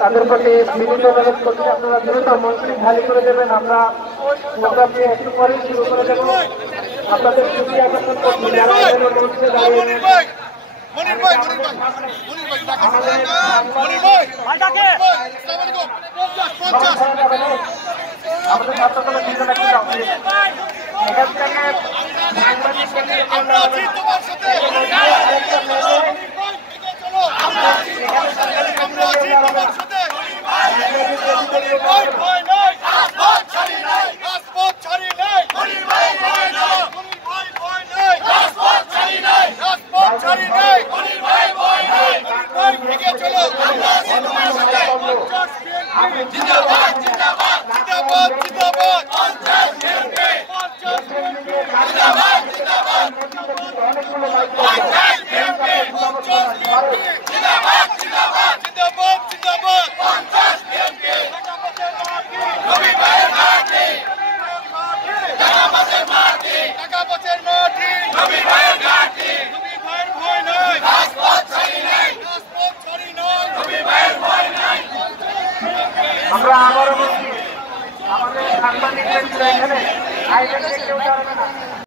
তাদের প্রতি বিনীত অনুরোধ করছি আপনারা দ্রুত মঞ্চটি খালি করে দেবেন। আমরা প্রোগ্রামটি একটু পরেই শুরু করে দেব। আপনাদের দৃষ্টি আকর্ষণ করছি যারা মঞ্চে দাঁড়িয়ে আমাদের ছাত্রদল এখান আমরা আবারও বলছি আমাদের সাংবাদিক এখানে আইডেন্টি কেউ যারা